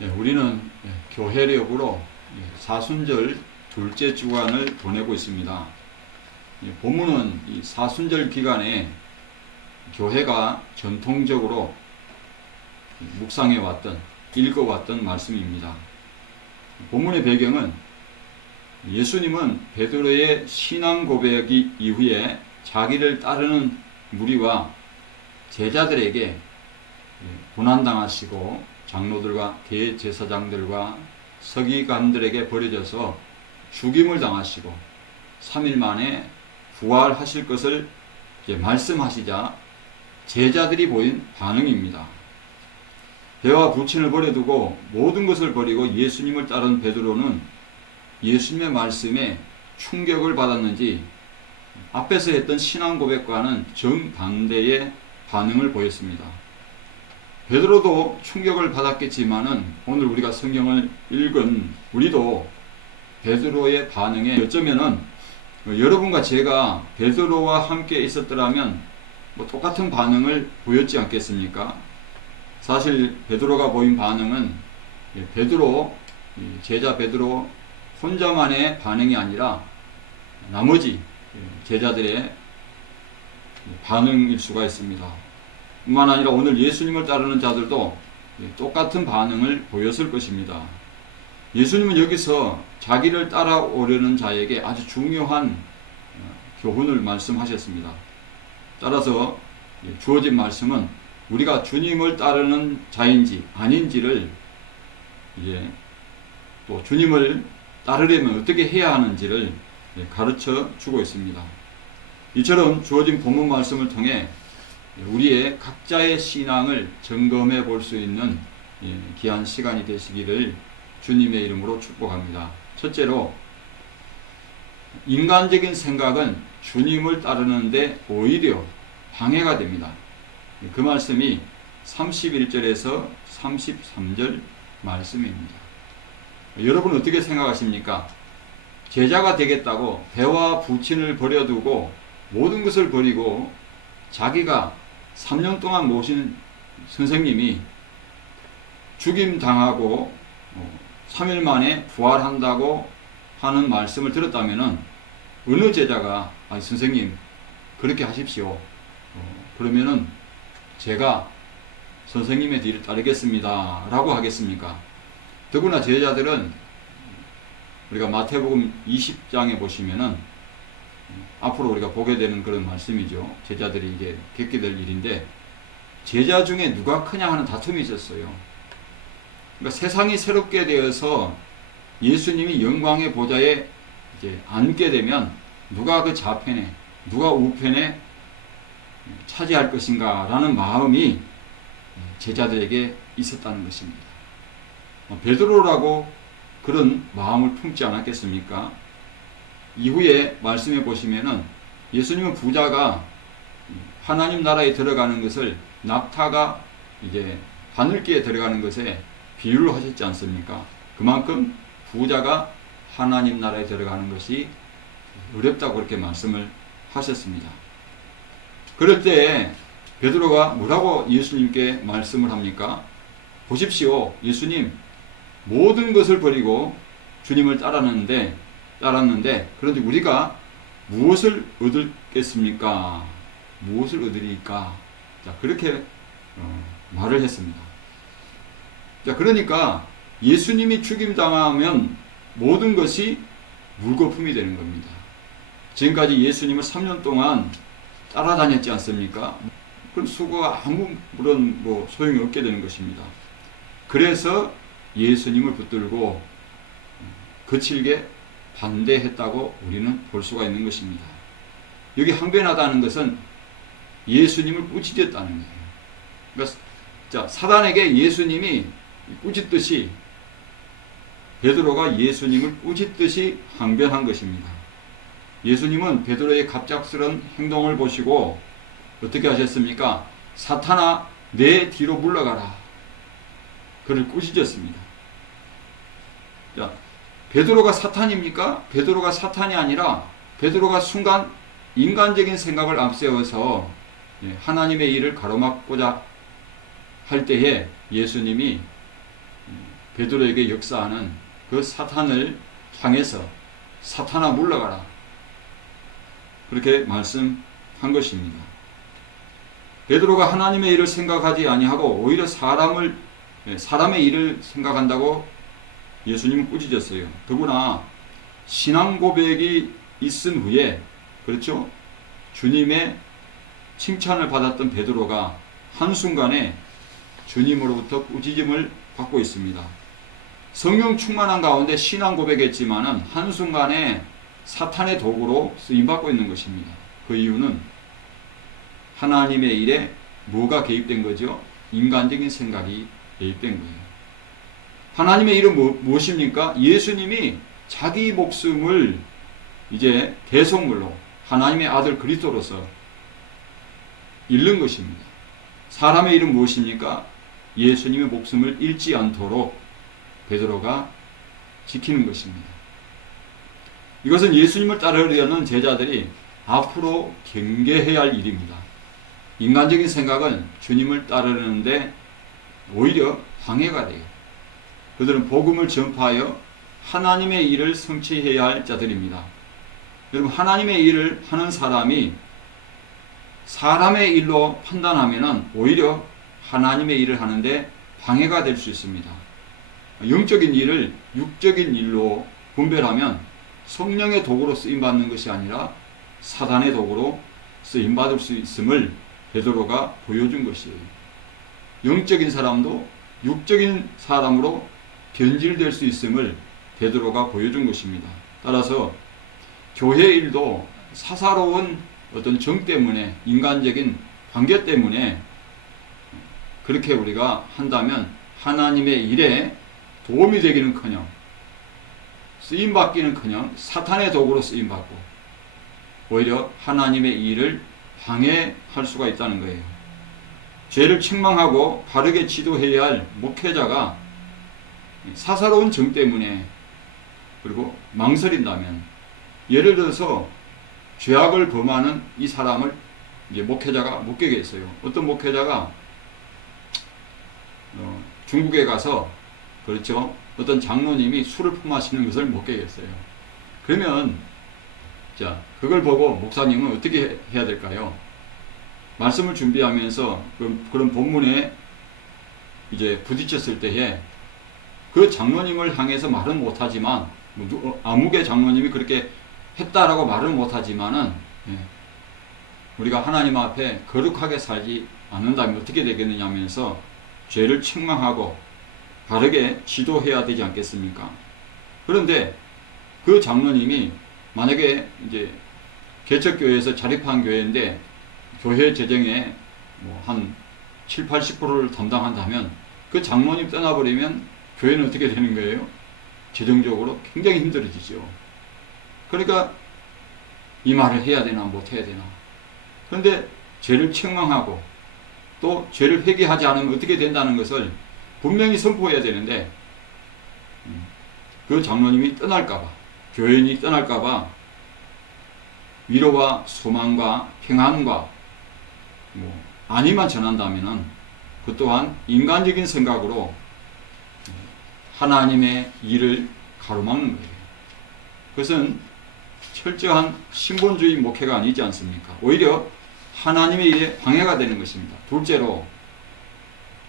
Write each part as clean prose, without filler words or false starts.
우리는 교회력으로 사순절 둘째 주간을 보내고 있습니다. 본문은 이 사순절 기간에 교회가 전통적으로 묵상해 왔던, 읽어왔던 말씀입니다. 본문의 배경은 예수님은 베드로의 신앙 고백 이후에 자기를 따르는 무리와 제자들에게 고난당하시고 장로들과 대제사장들과 서기관들에게 버려져서 죽임을 당하시고 3일 만에 부활하실 것을 말씀하시자 제자들이 보인 반응입니다. 배와 부친을 버려두고 모든 것을 버리고 예수님을 따른 베드로는 예수님의 말씀에 충격을 받았는지 앞에서 했던 신앙 고백과는 정반대의 반응을 보였습니다. 베드로도 충격을 받았겠지만은 오늘 우리가 성경을 읽은 우리도 베드로의 반응에 어쩌면은 여러분과 제가 베드로와 함께 있었더라면 똑같은 반응을 보였지 않겠습니까? 사실 베드로가 보인 반응은 제자 베드로 혼자만의 반응이 아니라 나머지 제자들의 반응일 수가 있습니다. 뿐만 아니라 오늘 예수님을 따르는 자들도 똑같은 반응을 보였을 것입니다. 예수님은 여기서 자기를 따라오려는 자에게 아주 중요한 교훈을 말씀하셨습니다. 따라서 주어진 말씀은 우리가 주님을 따르는 자인지 아닌지를 또 주님을 따르려면 어떻게 해야 하는지를 가르쳐 주고 있습니다. 이처럼 주어진 본문 말씀을 통해 우리의 각자의 신앙을 점검해 볼 수 있는 귀한 시간이 되시기를 주님의 이름으로 축복합니다. 첫째로, 인간적인 생각은 주님을 따르는데 오히려 방해가 됩니다. 그 말씀이 31절에서 33절 말씀입니다. 여러분 어떻게 생각하십니까? 제자가 되겠다고 배와 부친을 버려두고 모든 것을 버리고 자기가 3년 동안 모신 선생님이 죽임 당하고 3일 만에 부활한다고 하는 말씀을 들었다면 어느 제자가 선생님 그렇게 하십시오. 그러면은 제가 선생님의 뒤를 따르겠습니다 라고 하겠습니까? 더구나 제자들은 우리가 마태복음 20장에 보시면은 앞으로 우리가 보게 되는 그런 말씀이죠. 제자들이 이제 겪게 될 일인데 제자 중에 누가 크냐 하는 다툼이 있었어요. 그러니까 세상이 새롭게 되어서 예수님이 영광의 보좌에 이제 앉게 되면 누가 그 좌편에 누가 우편에 차지할 것인가 라는 마음이 제자들에게 있었다는 것입니다. 베드로라고 그런 마음을 품지 않았겠습니까? 이후에 말씀해 보시면은 예수님은 부자가 하나님 나라에 들어가는 것을 낙타가 이제 하늘길에 들어가는 것에 비유를 하셨지 않습니까? 그만큼 부자가 하나님 나라에 들어가는 것이 어렵다고 그렇게 말씀을 하셨습니다. 그럴 때 베드로가 뭐라고 예수님께 말씀을 합니까? 보십시오. 예수님 모든 것을 버리고 주님을 따랐는데 그런데 우리가 무엇을 얻겠습니까? 무엇을 얻으리까? 자, 그렇게 말을 했습니다. 자, 그러니까 예수님이 죽임당하면 모든 것이 물거품이 되는 겁니다. 지금까지 예수님을 3년 동안 따라다녔지 않습니까? 그럼 수고가 아무런 소용이 없게 되는 것입니다. 그래서 예수님을 붙들고 거칠게 반대했다고 우리는 볼 수가 있는 것입니다. 여기 항변하다는 것은 예수님을 꾸짖었다는 거예요. 그러니까 사단에게 예수님이 꾸짖듯이 베드로가 예수님을 꾸짖듯이 항변한 것입니다. 예수님은 베드로의 갑작스러운 행동을 보시고 어떻게 하셨습니까? 사탄아 내 뒤로 물러가라. 그를 꾸짖었습니다. 자, 베드로가 사탄입니까? 베드로가 사탄이 아니라 베드로가 순간 인간적인 생각을 앞세워서 하나님의 일을 가로막고자 할 때에 예수님이 베드로에게 역사하는 그 사탄을 향해서 사탄아 물러가라, 그렇게 말씀한 것입니다. 베드로가 하나님의 일을 생각하지 아니하고 오히려 사람의 일을 생각한다고 예수님은 꾸짖었어요. 더구나 신앙 고백이 있은 후에, 그렇죠? 주님의 칭찬을 받았던 베드로가 한순간에 주님으로부터 꾸짖음을 받고 있습니다. 성령 충만한 가운데 신앙 고백했지만은 한순간에 사탄의 도구로 쓰임받고 있는 것입니다. 그 이유는 하나님의 일에 뭐가 개입된 거죠? 인간적인 생각이 개입된 거예요. 하나님의 일은 무엇입니까? 예수님이 자기 목숨을 이제 대속물로 하나님의 아들 그리스도로서 잃는 것입니다. 사람의 일은 무엇입니까? 예수님의 목숨을 잃지 않도록 베드로가 지키는 것입니다. 이것은 예수님을 따르려는 제자들이 앞으로 경계해야 할 일입니다. 인간적인 생각은 주님을 따르는데 오히려 방해가 돼요. 그들은 복음을 전파하여 하나님의 일을 성취해야 할 자들입니다. 여러분, 하나님의 일을 하는 사람이 사람의 일로 판단하면 오히려 하나님의 일을 하는데 방해가 될 수 있습니다. 영적인 일을 육적인 일로 분별하면 성령의 도구로 쓰임받는 것이 아니라 사단의 도구로 쓰임받을 수 있음을 베드로가 보여준 것이에요. 영적인 사람도 육적인 사람으로 변질될 수 있음을 베드로가 보여준 것입니다. 따라서 교회 일도 사사로운 어떤 정 때문에, 인간적인 관계 때문에 그렇게 우리가 한다면 하나님의 일에 도움이 되기는커녕 쓰임받기는커녕 사탄의 도구로 쓰임받고 오히려 하나님의 일을 방해할 수가 있다는 거예요. 죄를 책망하고 바르게 지도해야 할 목회자가 사사로운 정 때문에 그리고 망설인다면, 예를 들어서 죄악을 범하는 이 사람을 이제 목회자가 못 깨겠어요. 어떤 목회자가 중국에 가서, 그렇죠, 어떤 장로님이 술을 품마시는 것을 못 깨겠어요. 그러면 자, 그걸 보고 목사님은 어떻게 해야 될까요? 말씀을 준비하면서 그런 본문에 이제 부딪혔을 때에 그 장로님을 향해서 말은 못하지만, 아무개 장로님이 그렇게 했다라고 말은 못하지만은, 우리가 하나님 앞에 거룩하게 살지 않는다면 어떻게 되겠느냐 하면서 죄를 책망하고 바르게 지도해야 되지 않겠습니까? 그런데 그 장로님이 만약에 이제 개척교회에서 자립한 교회인데 교회 재정에 한 7, 80%를 담당한다면 그 장로님 떠나버리면 교회는 어떻게 되는 거예요? 재정적으로 굉장히 힘들어지죠. 그러니까 이 말을 해야 되나 못 해야 되나. 그런데 죄를 책망하고 또 죄를 회개하지 않으면 어떻게 된다는 것을 분명히 선포해야 되는데, 그 장로님이 떠날까봐, 교인이 떠날까봐 위로와 소망과 평안과 안위만 전한다면은 그 또한 인간적인 생각으로 하나님의 일을 가로막는 거예요. 그것은 철저한 신본주의 목회가 아니지 않습니까? 오히려 하나님의 일에 방해가 되는 것입니다. 둘째로,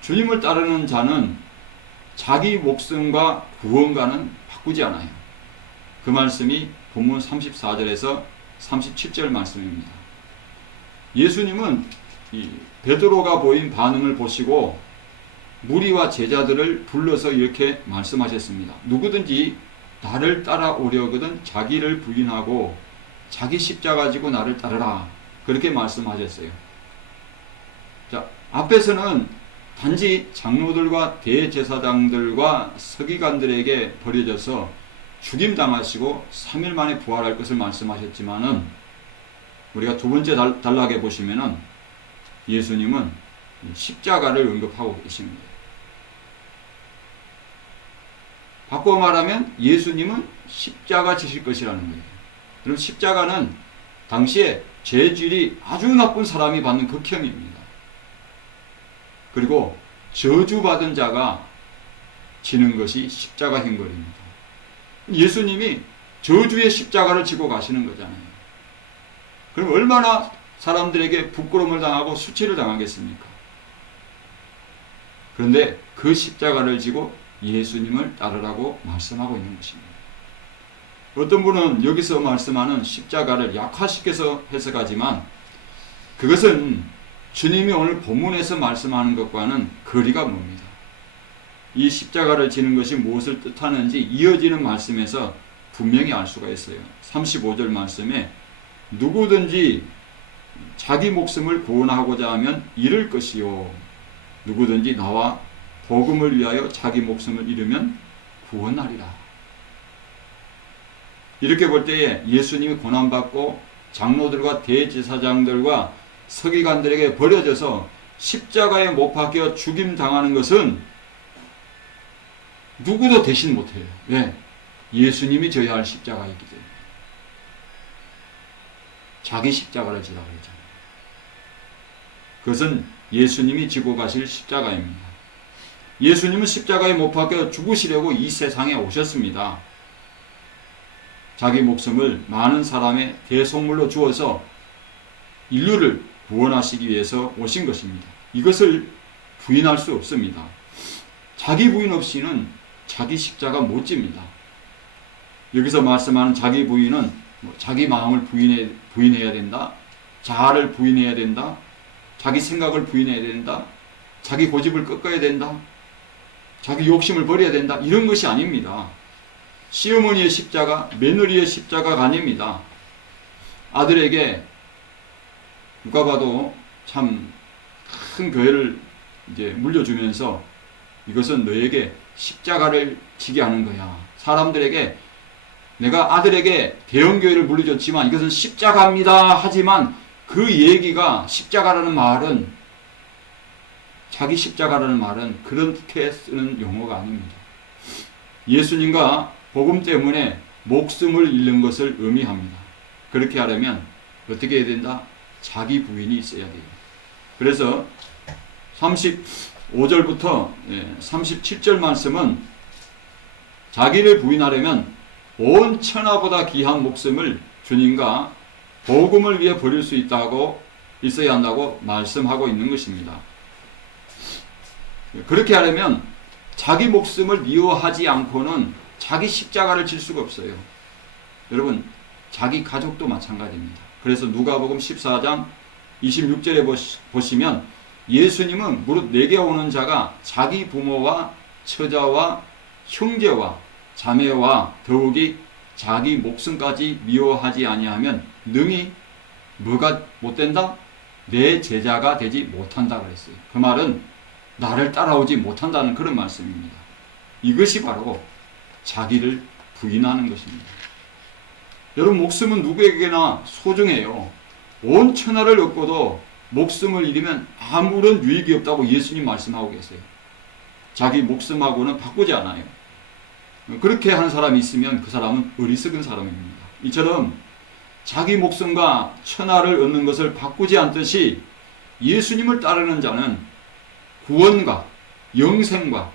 주님을 따르는 자는 자기 목숨과 구원과는 바꾸지 않아요. 그 말씀이 본문 34절에서 37절 말씀입니다. 예수님은 이 베드로가 보인 반응을 보시고 무리와 제자들을 불러서 이렇게 말씀하셨습니다. 누구든지 나를 따라오려거든 자기를 부인하고 자기 십자가 지고 나를 따르라. 그렇게 말씀하셨어요. 자, 앞에서는 단지 장로들과 대제사장들과 서기관들에게 버려져서 죽임당하시고 3일 만에 부활할 것을 말씀하셨지만은, 우리가 두 번째 단락에 보시면은 예수님은 십자가를 언급하고 계십니다. 바꿔 말하면 예수님은 십자가 지실 것이라는 거예요. 그럼 십자가는 당시에 죄질이 아주 나쁜 사람이 받는 극형입니다. 그리고 저주받은 자가 지는 것이 십자가 행거리입니다. 예수님이 저주의 십자가를 지고 가시는 거잖아요. 그럼 얼마나 사람들에게 부끄러움을 당하고 수치를 당하겠습니까? 그런데 그 십자가를 지고 예수님을 따르라고 말씀하고 있는 것입니다. 어떤 분은 여기서 말씀하는 십자가를 약화시켜서 해석하지만 그것은 주님이 오늘 본문에서 말씀하는 것과는 거리가 멉니다. 이 십자가를 지는 것이 무엇을 뜻하는지 이어지는 말씀에서 분명히 알 수가 있어요. 35절 말씀에 누구든지 자기 목숨을 구원하고자 하면 잃을 것이요 누구든지 나와 복음을 위하여 자기 목숨을 잃으면 구원하리라. 이렇게 볼 때에 예수님이 고난받고 장로들과 대제사장들과 서기관들에게 버려져서 십자가에 못 박혀 죽임당하는 것은 누구도 대신 못해요. 왜? 예수님이 져야 할 십자가이기 때문에. 자기 십자가를 지라고 했잖아요. 그것은 예수님이 지고 가실 십자가입니다. 예수님은 십자가에 못 박혀 죽으시려고 이 세상에 오셨습니다. 자기 목숨을 많은 사람의 대속물로 주어서 인류를 구원하시기 위해서 오신 것입니다. 이것을 부인할 수 없습니다. 자기 부인 없이는 자기 십자가 못 집니다. 여기서 말씀하는 자기 부인은 자기 마음을 부인해야 된다. 자아를 부인해야 된다. 자기 생각을 부인해야 된다. 자기 고집을 꺾어야 된다. 자기 욕심을 버려야 된다. 이런 것이 아닙니다. 시어머니의 십자가, 며느리의 십자가가 아닙니다. 아들에게 누가 봐도 참 큰 교회를 이제 물려주면서 이것은 너에게 십자가를 지게 하는 거야. 사람들에게 내가 아들에게 대형교회를 물려줬지만 이것은 십자가입니다. 하지만 그 얘기가 십자가라는 말은 자기 십자가라는 말은 그렇게 쓰는 용어가 아닙니다. 예수님과 복음 때문에 목숨을 잃는 것을 의미합니다. 그렇게 하려면 어떻게 해야 된다? 자기 부인이 있어야 돼요. 그래서 35절부터 37절 말씀은 자기를 부인하려면 온 천하보다 귀한 목숨을 주님과 복음을 위해 버릴 수 있어야 한다고 말씀하고 있는 것입니다. 그렇게 하려면 자기 목숨을 미워하지 않고는 자기 십자가를 질 수가 없어요. 여러분, 자기 가족도 마찬가지입니다. 그래서 누가복음 14장 26절에 보시면 예수님은 무릇 내게 오는 자가 자기 부모와 처자와 형제와 자매와 더욱이 자기 목숨까지 미워하지 아니하면 능히 뭐가 못된다? 내 제자가 되지 못한다 그랬어요. 그 말은 나를 따라오지 못한다는 그런 말씀입니다. 이것이 바로 자기를 부인하는 것입니다. 여러분, 목숨은 누구에게나 소중해요. 온 천하를 얻고도 목숨을 잃으면 아무런 유익이 없다고 예수님 말씀하고 계세요. 자기 목숨하고는 바꾸지 않아요. 그렇게 하는 사람이 있으면 그 사람은 어리석은 사람입니다. 이처럼 자기 목숨과 천하를 얻는 것을 바꾸지 않듯이 예수님을 따르는 자는 구원과 영생과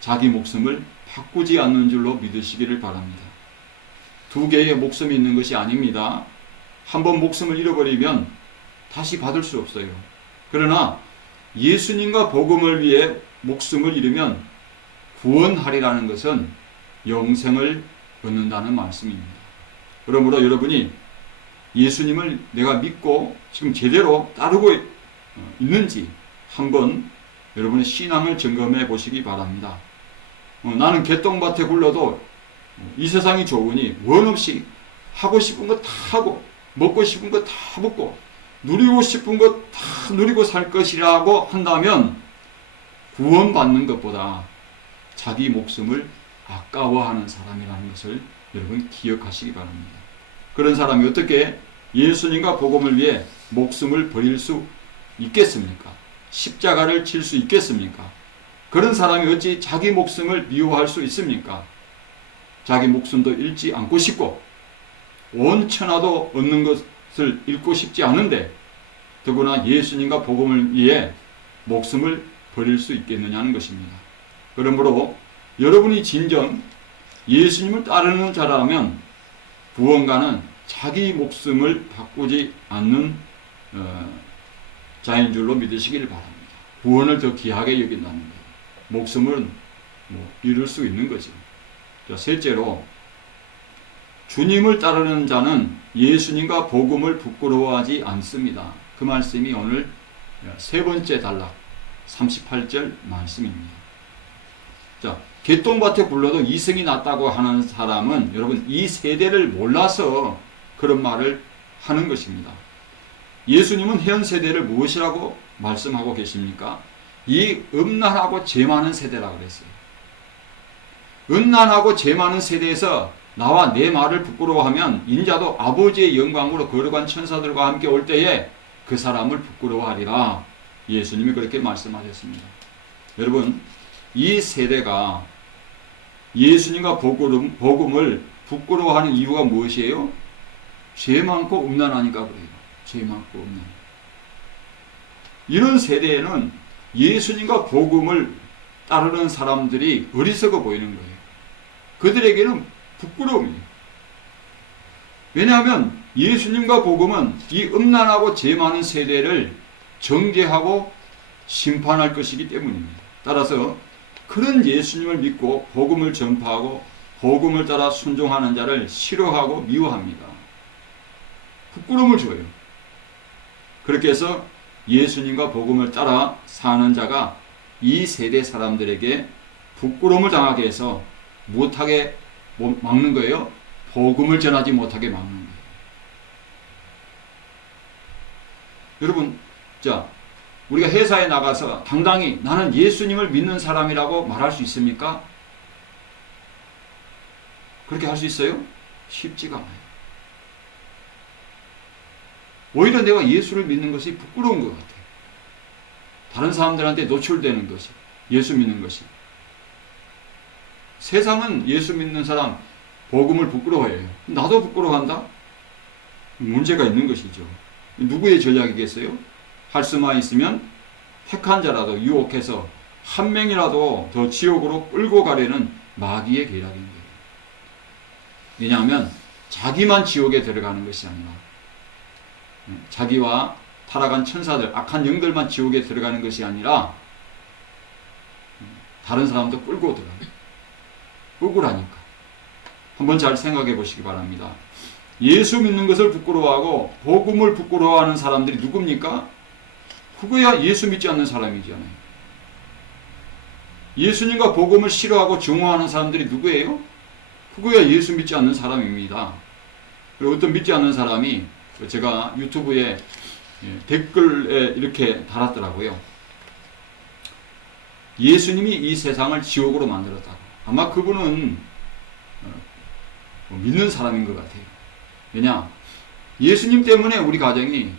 자기 목숨을 바꾸지 않는 줄로 믿으시기를 바랍니다. 두 개의 목숨이 있는 것이 아닙니다. 한번 목숨을 잃어버리면 다시 받을 수 없어요. 그러나 예수님과 복음을 위해 목숨을 잃으면 구원하리라는 것은 영생을 얻는다는 말씀입니다. 그러므로 여러분이 예수님을 내가 믿고 지금 제대로 따르고 있는지 한번 여러분의 신앙을 점검해 보시기 바랍니다. 나는 개똥밭에 굴러도 이 세상이 좋으니 원 없이 하고 싶은 거 다 하고 먹고 싶은 거 다 먹고 누리고 싶은 거 다 누리고 살 것이라고 한다면 구원받는 것보다 자기 목숨을 아까워하는 사람이라는 것을 여러분 기억하시기 바랍니다. 그런 사람이 어떻게 예수님과 복음을 위해 목숨을 버릴 수 있겠습니까? 십자가를 칠 수 있겠습니까? 그런 사람이 어찌 자기 목숨을 미워할 수 있습니까? 자기 목숨도 잃지 않고 싶고 온 천하도 얻는 것을 잃고 싶지 않은데 더구나 예수님과 복음을 위해 목숨을 버릴 수 있겠느냐는 것입니다. 그러므로 여러분이 진정 예수님을 따르는 자라면 구원가는 자기 목숨을 바꾸지 않는 자인 줄로 믿으시기를 바랍니다. 구원을 더 귀하게 여긴다는 거예요. 목숨은 잃을 수 있는 거죠. 자, 셋째로 주님을 따르는 자는 예수님과 복음을 부끄러워하지 않습니다. 그 말씀이 오늘 세 번째 단락 38절 말씀입니다. 자, 개똥밭에 굴러도 이승이 났다고 하는 사람은 여러분 이 세대를 몰라서 그런 말을 하는 것입니다. 예수님은 현 세대를 무엇이라고 말씀하고 계십니까? 이 음란하고 죄 많은 세대라고 그랬어요. 음란하고 죄 많은 세대에서 나와 내 말을 부끄러워하면 인자도 아버지의 영광으로 거룩한 천사들과 함께 올 때에 그 사람을 부끄러워하리라. 예수님이 그렇게 말씀하셨습니다. 여러분, 이 세대가 예수님과 복음을 부끄러워하는 이유가 무엇이에요? 죄 많고 음란하니까 그래요. 죄 많고 음란. 이런 세대에는 예수님과 복음을 따르는 사람들이 어리석어 보이는 거예요. 그들에게는 부끄러움이에요. 왜냐하면 예수님과 복음은 이 음란하고 죄 많은 세대를 정죄하고 심판할 것이기 때문입니다. 따라서 그런 예수님을 믿고 복음을 전파하고 복음을 따라 순종하는 자를 싫어하고 미워합니다. 부끄러움을 줘요. 그렇게 해서 예수님과 복음을 따라 사는 자가 이 세대 사람들에게 부끄러움을 당하게 해서 못하게 막는 거예요. 복음을 전하지 못하게 막는 거예요. 여러분, 자, 우리가 회사에 나가서 당당히 나는 예수님을 믿는 사람이라고 말할 수 있습니까? 그렇게 할 수 있어요? 쉽지가 않아요. 오히려 내가 예수를 믿는 것이 부끄러운 것 같아요. 다른 사람들한테 노출되는 것이, 예수 믿는 것이. 세상은 예수 믿는 사람 복음을 부끄러워해요. 나도 부끄러워한다? 문제가 있는 것이죠. 누구의 전략이겠어요? 할 수만 있으면 택한 자라도 유혹해서 한 명이라도 더 지옥으로 끌고 가려는 마귀의 계략인 거예요. 왜냐하면 자기만 지옥에 들어가는 것이 아니라 자기와 타락한 천사들, 악한 영들만 지옥에 들어가는 것이 아니라 다른 사람도 끌고 들어가요. 억울하니까. 한번 잘 생각해 보시기 바랍니다. 예수 믿는 것을 부끄러워하고 복음을 부끄러워하는 사람들이 누굽니까? 그거야 예수 믿지 않는 사람이잖아요. 예수님과 복음을 싫어하고 증오하는 사람들이 누구예요? 그거야 예수 믿지 않는 사람입니다. 그리고 어떤 믿지 않는 사람이 제가 유튜브에 댓글에 이렇게 달았더라고요. 예수님이 이 세상을 지옥으로 만들었다고. 아마 그분은 믿는 사람인 것 같아요. 왜냐? 예수님 때문에 우리 가정이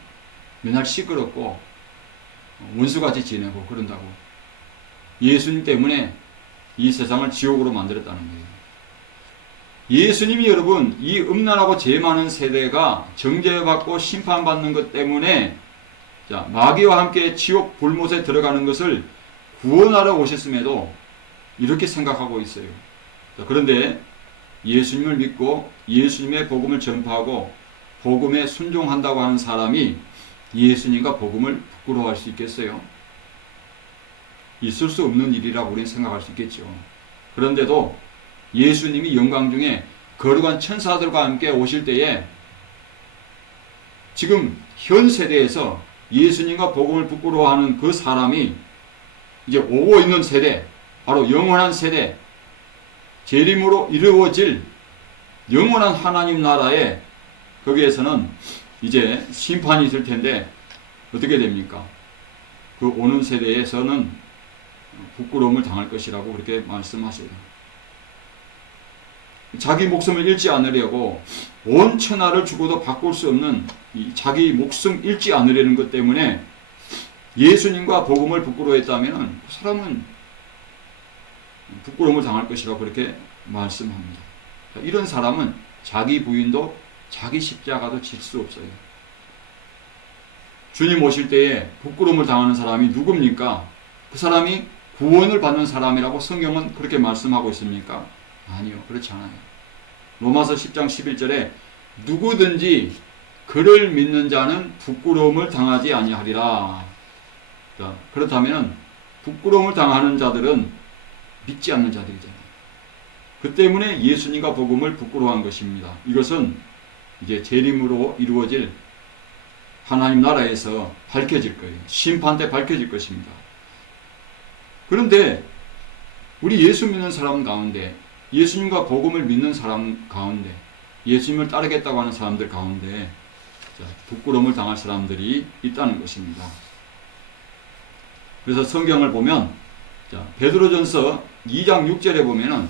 맨날 시끄럽고 원수같이 지내고 그런다고. 예수님 때문에 이 세상을 지옥으로 만들었다는 거예요. 예수님이 여러분 이 음란하고 죄 많은 세대가 정죄받고 심판받는 것 때문에 자, 마귀와 함께 지옥 불못에 들어가는 것을 구원하러 오셨음에도 이렇게 생각하고 있어요. 자, 그런데 예수님을 믿고 예수님의 복음을 전파하고 복음에 순종한다고 하는 사람이 예수님과 복음을 부끄러워할 수 있겠어요? 있을 수 없는 일이라고 우리는 생각할 수 있겠죠. 그런데도 예수님이 영광 중에 거룩한 천사들과 함께 오실 때에 지금 현 세대에서 예수님과 복음을 부끄러워하는 그 사람이 이제 오고 있는 세대, 바로 영원한 세대, 재림으로 이루어질 영원한 하나님 나라에 거기에서는 이제 심판이 있을 텐데 어떻게 됩니까? 그 오는 세대에서는 부끄러움을 당할 것이라고 그렇게 말씀하세요. 자기 목숨을 잃지 않으려고 온 천하를 주고도 바꿀 수 없는 자기 목숨 잃지 않으려는 것 때문에 예수님과 복음을 부끄러워했다면 그 사람은 부끄러움을 당할 것이라고 그렇게 말씀합니다. 이런 사람은 자기 부인도 자기 십자가도 질 수 없어요. 주님 오실 때에 부끄러움을 당하는 사람이 누굽니까? 그 사람이 구원을 받는 사람이라고 성경은 그렇게 말씀하고 있습니까? 아니요, 그렇지 않아요. 로마서 10장 11절에 누구든지 그를 믿는 자는 부끄러움을 당하지 아니하리라. 자, 그렇다면 부끄러움을 당하는 자들은 믿지 않는 자들이잖아요. 그 때문에 예수님과 복음을 부끄러워한 것입니다. 이것은 이제 재림으로 이루어질 하나님 나라에서 밝혀질 거예요. 심판 때 밝혀질 것입니다. 그런데 우리 예수 믿는 사람 가운데, 예수님과 복음을 믿는 사람 가운데, 예수님을 따르겠다고 하는 사람들 가운데 부끄러움을 당할 사람들이 있다는 것입니다. 그래서 성경을 보면 베드로전서 2장 6절에 보면은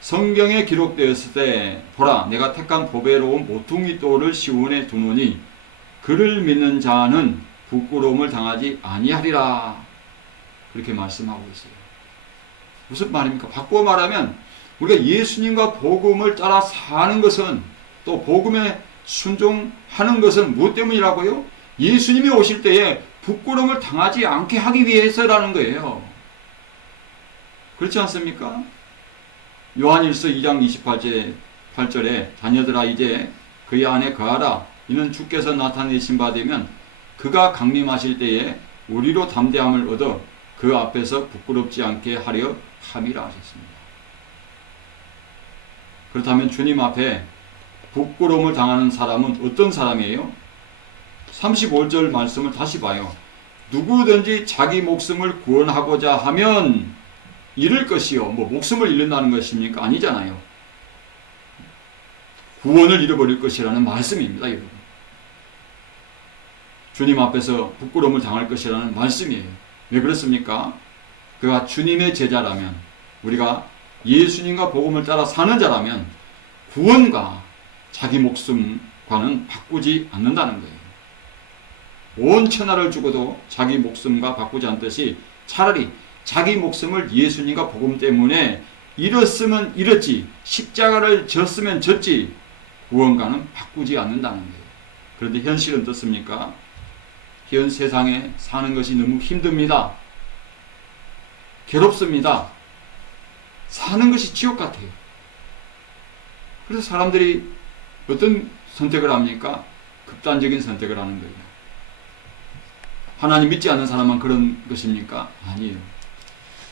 성경에 기록되었을 때 보라 내가 택한 보배로운 모퉁이 돌을 시온에 두노니 그를 믿는 자는 부끄러움을 당하지 아니하리라. 그렇게 말씀하고 있어요. 무슨 말입니까? 바꾸어 말하면 우리가 예수님과 복음을 따라 사는 것은, 또 복음에 순종하는 것은 무엇 때문이라고요? 예수님이 오실 때에 부끄러움을 당하지 않게 하기 위해서라는 거예요. 그렇지 않습니까? 요한일서 2장 28절에 자녀들아 이제 그의 안에 거하라. 이는 주께서 나타내신 바 되면 그가 강림하실 때에 우리로 담대함을 얻어 그 앞에서 부끄럽지 않게 하려 함이라 하셨습니다. 그렇다면 주님 앞에 부끄러움을 당하는 사람은 어떤 사람이에요? 35절 말씀을 다시 봐요. 누구든지 자기 목숨을 구원하고자 하면 잃을 것이요. 목숨을 잃는다는 것입니까? 아니잖아요. 구원을 잃어버릴 것이라는 말씀입니다, 여러분. 주님 앞에서 부끄러움을 당할 것이라는 말씀이에요. 왜 그렇습니까? 그가 주님의 제자라면, 우리가 예수님과 복음을 따라 사는 자라면 구원과 자기 목숨과는 바꾸지 않는다는 거예요. 온 천하를 주고도 자기 목숨과 바꾸지 않듯이 차라리 자기 목숨을 예수님과 복음 때문에 잃었으면 잃었지, 십자가를 졌으면 졌지, 구원과는 바꾸지 않는다는 거예요. 그런데 현실은 어떻습니까? 현 세상에 사는 것이 너무 힘듭니다. 괴롭습니다. 사는 것이 지옥 같아요. 그래서 사람들이 어떤 선택을 합니까? 극단적인 선택을 하는 거예요. 하나님 믿지 않는 사람만 그런 것입니까? 아니에요.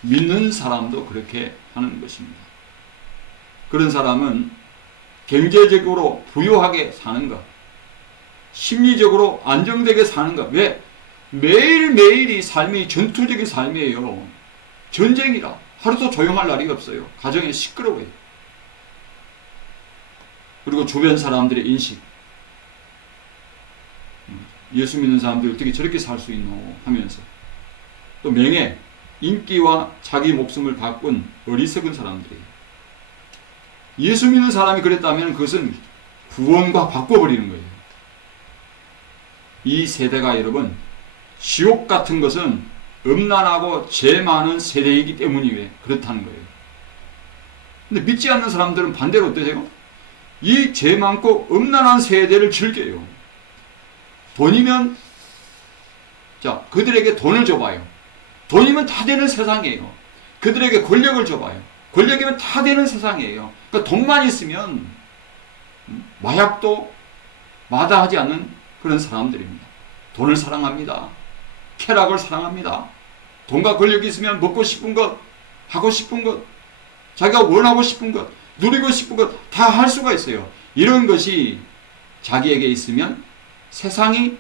믿는 사람도 그렇게 하는 것입니다. 그런 사람은 경제적으로 부유하게 사는 것, 심리적으로 안정되게 사는 것. 왜? 매일매일이 삶이 전투적인 삶이에요. 전쟁이라 하루도 조용할 날이 없어요. 가정이 시끄러워요. 그리고 주변 사람들의 인식, 예수 믿는 사람들이 어떻게 저렇게 살 수 있노 하면서, 또 명예, 인기와 자기 목숨을 바꾼 어리석은 사람들이에요. 예수 믿는 사람이 그랬다면 그것은 구원과 바꿔버리는 거예요. 이 세대가 여러분, 지옥 같은 것은 음란하고 죄 많은 세대이기 때문에 그렇다는 거예요. 근데 믿지 않는 사람들은 반대로 어떠세요? 이 죄 많고 음란한 세대를 즐겨요. 돈이면, 자, 그들에게 돈을 줘봐요. 돈이면 다 되는 세상이에요. 그들에게 권력을 줘봐요. 권력이면 다 되는 세상이에요. 그러니까 돈만 있으면 마약도 마다하지 않는 그런 사람들입니다. 돈을 사랑합니다. 쾌락을 사랑합니다. 돈과 권력이 있으면 먹고 싶은 것, 하고 싶은 것, 자기가 원하고 싶은 것, 누리고 싶은 것 다 할 수가 있어요. 이런 것이 자기에게 있으면 세상이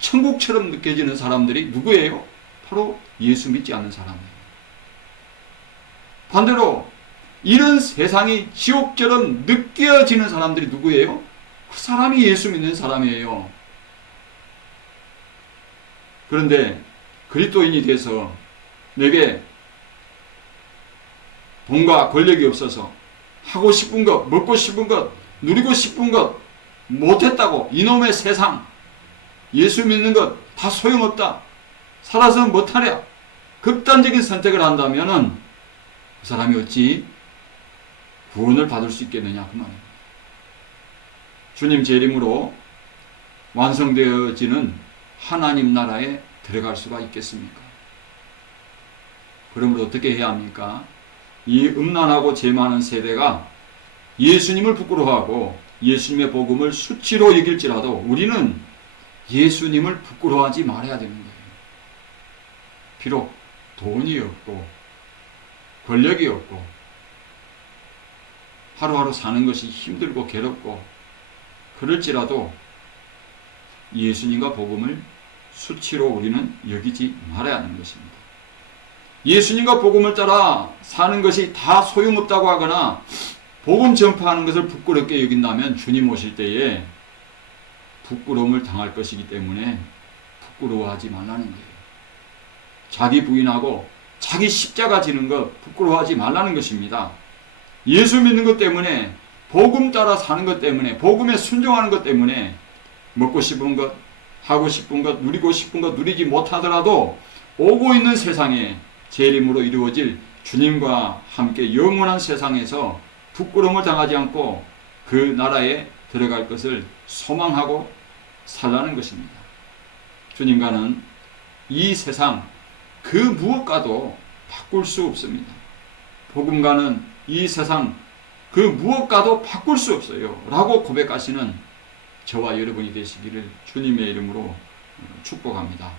천국처럼 느껴지는 사람들이 누구예요? 바로 예수 믿지 않는 사람이에요. 반대로 이런 세상이 지옥처럼 느껴지는 사람들이 누구예요? 그 사람이 예수 믿는 사람이에요. 그런데 그리스도인이 돼서 내게 돈과 권력이 없어서 하고 싶은 것, 먹고 싶은 것, 누리고 싶은 것 못했다고, 이놈의 세상, 예수 믿는 것 다 소용없다, 살아서 못하랴, 극단적인 선택을 한다면은 그 사람이 어찌 구원을 받을 수 있겠느냐 그 말입니다. 주님 재림으로 완성되어지는 하나님 나라에 들어갈 수가 있겠습니까? 그러므로 어떻게 해야 합니까? 이 음란하고 죄 많은 세대가 예수님을 부끄러워하고 예수님의 복음을 수치로 여길지라도 우리는 예수님을 부끄러워하지 말아야 되는 거예요. 비록 돈이 없고 권력이 없고 하루하루 사는 것이 힘들고 괴롭고 그럴지라도 예수님과 복음을 수치로 우리는 여기지 말아야 하는 것입니다. 예수님과 복음을 따라 사는 것이 다 소용없다고 하거나 복음 전파하는 것을 부끄럽게 여긴다면 주님 오실 때에 부끄러움을 당할 것이기 때문에 부끄러워하지 말라는 거예요. 자기 부인하고 자기 십자가 지는 것 부끄러워하지 말라는 것입니다. 예수 믿는 것 때문에 복음 따라 사는 것 때문에 복음에 순종하는 것 때문에 먹고 싶은 것, 하고 싶은 것, 누리고 싶은 것 누리지 못하더라도 오고 있는 세상에 재림으로 이루어질 주님과 함께 영원한 세상에서 부끄러움을 당하지 않고 그 나라에 들어갈 것을 소망하고 살라는 것입니다. 주님과는 이 세상 그 무엇과도 바꿀 수 없습니다. 복음과는 이 세상 그 무엇과도 바꿀 수 없어요 라고 고백하시는 저와 여러분이 되시기를 주님의 이름으로 축복합니다.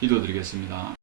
기도드리겠습니다.